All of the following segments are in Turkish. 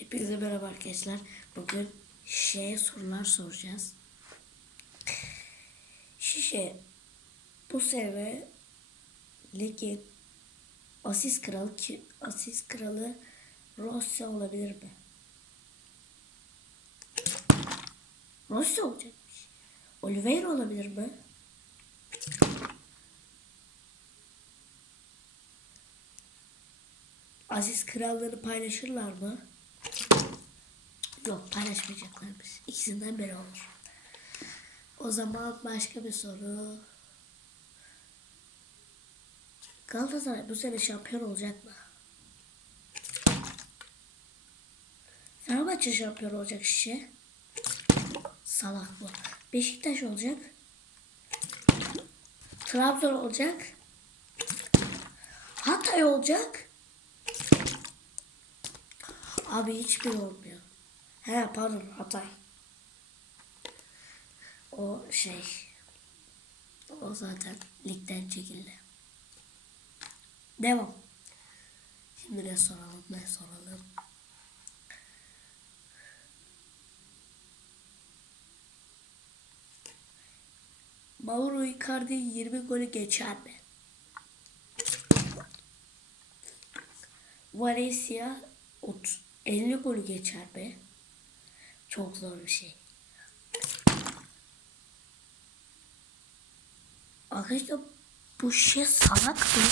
Hepinize merhaba arkadaşlar. Bugün şişeye sorular soracağız. Şişe bu sene ligin asist kralı ki asist kralı Rossi olabilir mi? Rossi olacakmış. Oliveira olabilir mi? Aziz krallığını paylaşırlar mı? Yok paylaşmayacaklarmış. İkisinden biri olur. O zaman başka bir soru. Galatasaray bu sene şampiyon olacak mı? Fenerbahçe şampiyon olacak şişe. Salak bu. Beşiktaş olacak. Trabzon olacak. Hatay olacak. Abi hiçbir olmuyor. He pardon Hatay. O şey. O zaten ligden çekildi. Devam. Şimdi ne soralım ne soralım. Mauro Icardi 20 golü geçer mi? Valencia 30, 50 golü geçer mi? Çok zor bir şey. Arkadaşlar bu şey salak mı?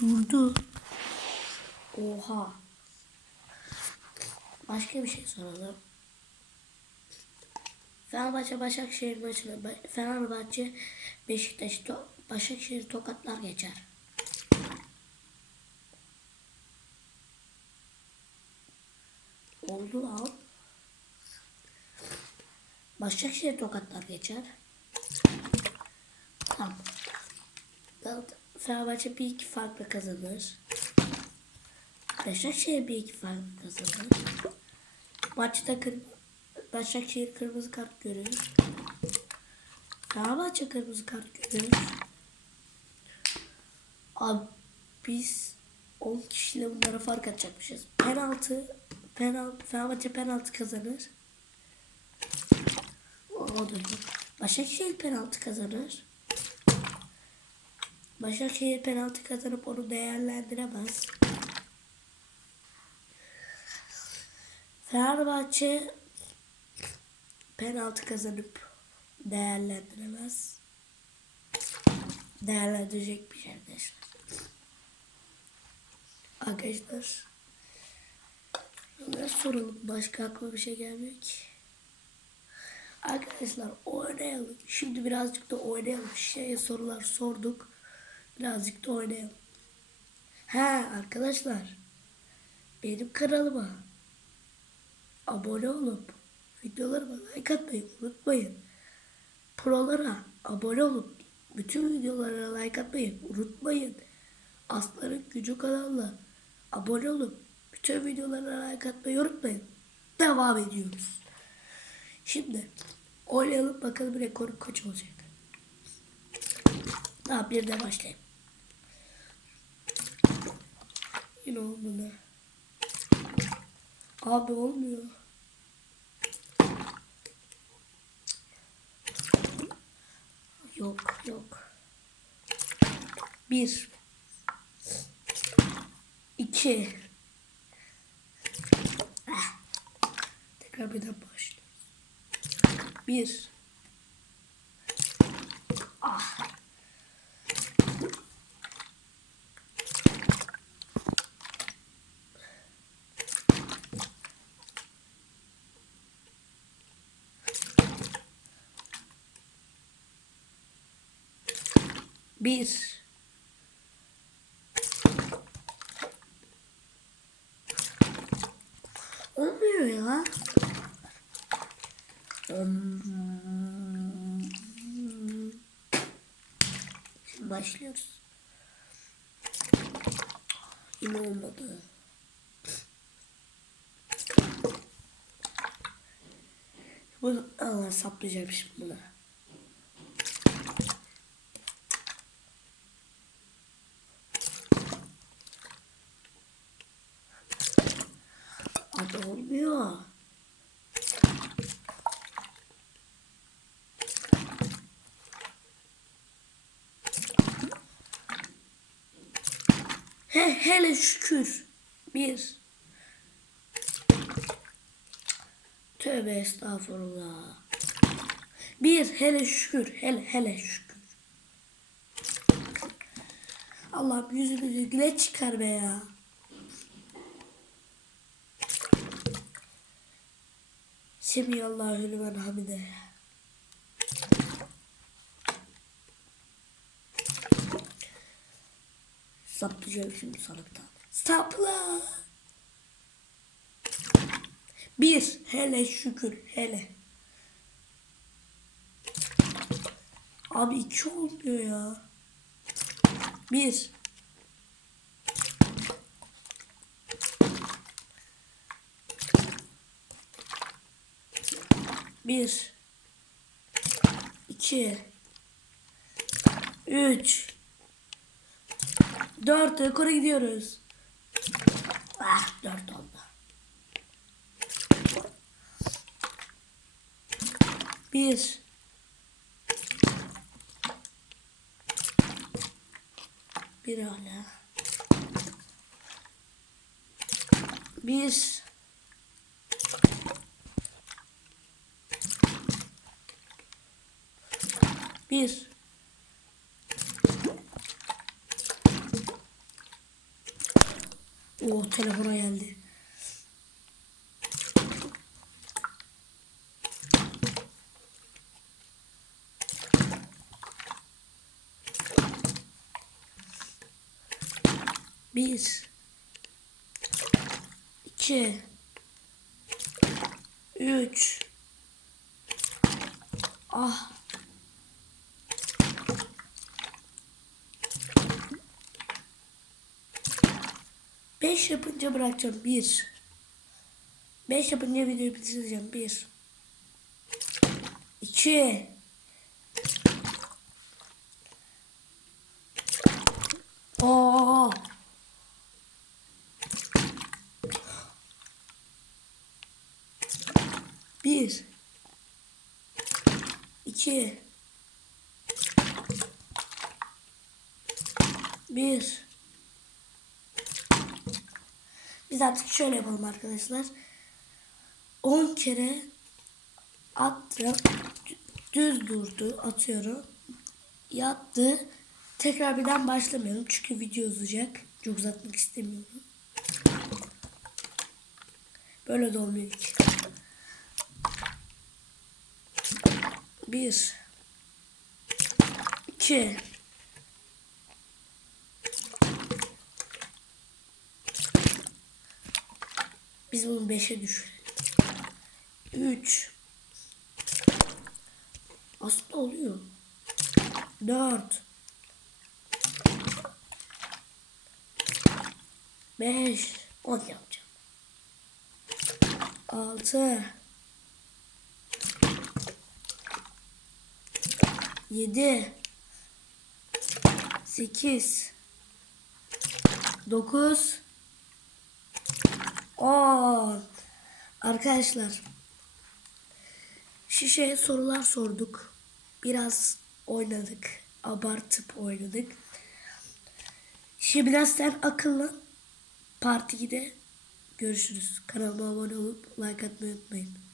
Durdu. Oha. Başka bir şey soralım. Fenerbahçe Başakşehir maçına Ba- Fenerbahçe Beşiktaş to- Başakşehir tokatlar geçer. Oldu lan. Başakşehir tokatlar geçer. Tamam. Fenerbahçe bir iki farklı kazanır. Başakşehir bir iki farklı kazanır. Maçta kır Başakşehir kırmızı kart görür. Fenerbahçe kırmızı kart görür. Abi biz 10 kişiyle bunlara fark atacakmışız. Penaltı, penaltı, Fenerbahçe penaltı kazanır. O da yok. Başakşehir penaltı kazanır. Başakşehir penaltı kazanıp onu değerlendiremez. Fenerbahçe penaltı kazanıp değerlendiremez. Değerlendirecek bir şey arkadaşlar. Arkadaşlar soralım başka aklıma bir şey gelmiyor ki. Arkadaşlar oynayalım. Şimdi birazcık da oynayalım. Şeye sorular sorduk. Birazcık da oynayalım. He arkadaşlar. Benim kanalıma abone olup videolarıma like atmayı unutmayın. Prolara abone olup bütün videolara like atmayı unutmayın. Asların Gücü kanalına abone olup bütün videolara like atmayı unutmayın. Devam ediyoruz. Şimdi oynayalım bakalım rekorum kaç olacak. Daha bir de başlayayım. Yine olmadı. Abi olmuyor. Yok yok. Bir. İki. Ah. Tekrar bir daha. Bir. Ah. Bir. Olmuyor ya. Şimdi başlıyoruz. Yine olmadı. Bunu Allah saplayacağım şimdi buna. Hadi olmuyor. He, hele şükür. Bir. Tövbe estağfurullah. Bir hele şükür. Hele hele şükür. Allah'ım yüzümüzü güle çıkar be ya. Semiyallahu lümen hamide. Saplayacağım şimdi tane. Sapla. Bir. Hele şükür. Hele. Abi iki olmuyor ya. Bir. Bir. iki, Üç. Dört. Rekora gidiyoruz. Ah dört oldu. Bir. Bir hala. Bir. Bir. O telefona geldi. Bir. iki, Üç. Ah. Beş yapınca bırakacağım. Bir. Beş yapınca videoyu bitireceğim. Bir. İki. Aa. Bir. iki, Bir. Biz artık şöyle yapalım arkadaşlar. 10 kere attım. Düz durdu. Atıyorum. Yattı. Tekrar birden başlamıyorum. Çünkü video uzayacak. Çok uzatmak istemiyorum. Böyle de olmuyor ki. Bir. iki, Biz bunu beşe düşürelim. Üç. Aslında oluyor. Dört. Beş. On yapacağım. Altı. Yedi. Sekiz. Dokuz. 10. Arkadaşlar şişeye sorular sorduk. Biraz oynadık. Abartıp oynadık. Şimdi biraz sen akıllı. Part 2'de görüşürüz. Kanalıma abone olup like atmayı unutmayın.